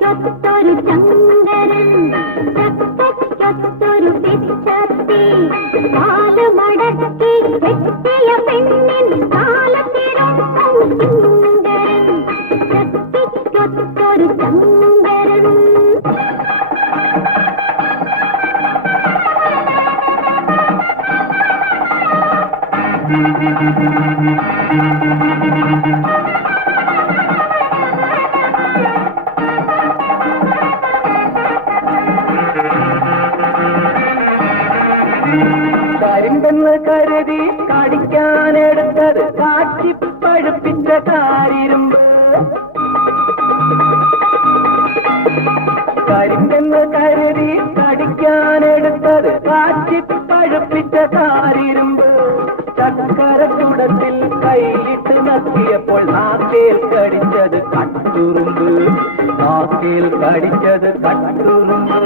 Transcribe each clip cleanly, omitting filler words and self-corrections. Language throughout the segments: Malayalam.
ചക്കൊത്തൊരു ചങ്കരൻ ചക്കൊത്തൊരു പിച്ചത്തി കാല് മടക്കി കെട്ടിയ പെണ്ണിൻ കാലത്തിരൊപ്പം സുന്ദരൻ ചക്കൊത്തൊരു ചങ്കരൻ. കരിമ്പെന്ന് കരുതി കടിക്കാനെടുത്തത് കാച്ചിപ്പഴുപ്പിച്ച കാരിരുമ്പ്. കരിമ്പെന്ന് കരുതി കടിക്കാനെടുത്തത് കാച്ചിപ്പഴുപ്പിച്ച കാരിരുമ്പ്. ചക്കരക്കുടത്തിൽ കൈയിട്ട് നക്കിയപ്പോൾ നാക്കേൽ കടിച്ചത് കട്ടുറുമ്പ്. നാക്കേൽ കടിച്ചത് കട്ടുറുമ്പ്.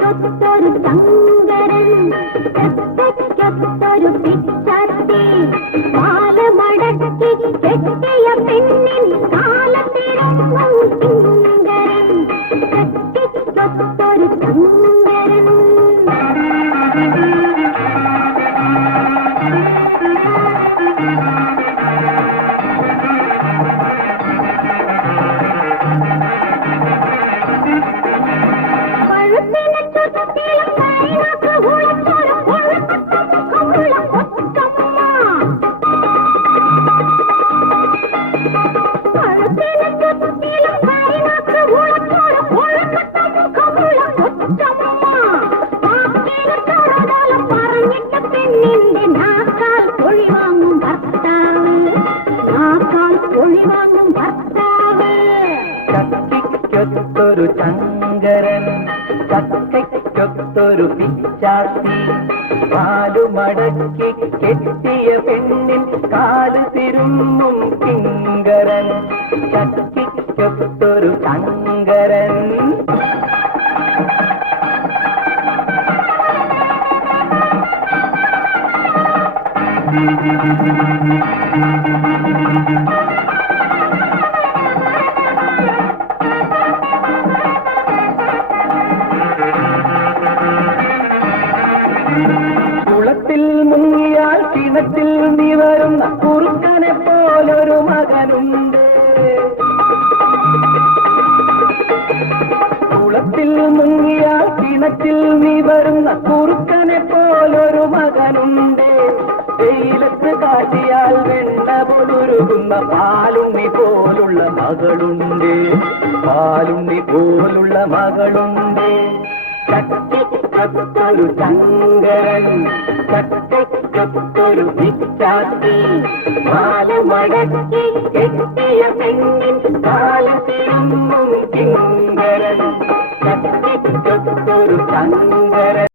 ചക്കൊത്തൊരു ചങ്കരൻ ചക്കൊത്തൊരു പിച്ചത്തി കാല് മടക്കി കെട്ടിയ പെണ്ണിൻ കാലത്തിരൊപ്പം സുന്ദരൻ ചക്കൊത്തൊരു ചങ്കരൻ. ചക്കൊത്തൊരു ചങ്കരൻ ചക്കൊത്തൊരു പിച്ചാത്തി കാലു മടക്കി കെട്ടിയ പെണ്ണിൻ കാല് തിരുമ്മും കിങ്കരൻ ചക്കൊത്തൊരു ചങ്കരൻ. കുളത്തിൽ മുങ്ങിയാൽ കിണറ്റിൽ നിവരുന്ന കുറുക്കനെ പോലൊരു മകനുണ്ട്. കുളത്തിൽ മുങ്ങിയാൽ കിണറ്റിൽ നിവരുന്ന കുറുക്കനെ പോലൊരു മകനുണ്ട്. വെയിലത്ത് കാട്ടിയാൽ വെണ്ണ പോലുരുകുന്ന പാലുണ്ണി പോലുള്ള മകളുണ്ട്. പാലുണ്ണി പോലുള്ള മകളുണ്ട്. ചക്കൊത്തൊരു ചങ്കരൻ ചക്കൊത്തൊരു പിച്ചാത്തി കാല് മടക്കി കെട്ടിയ പെണ്ണിൻ കാലത്തിരുമ്പും കിങ്കരൻ ചക്കൊത്തൊരു ചങ്കരൻ.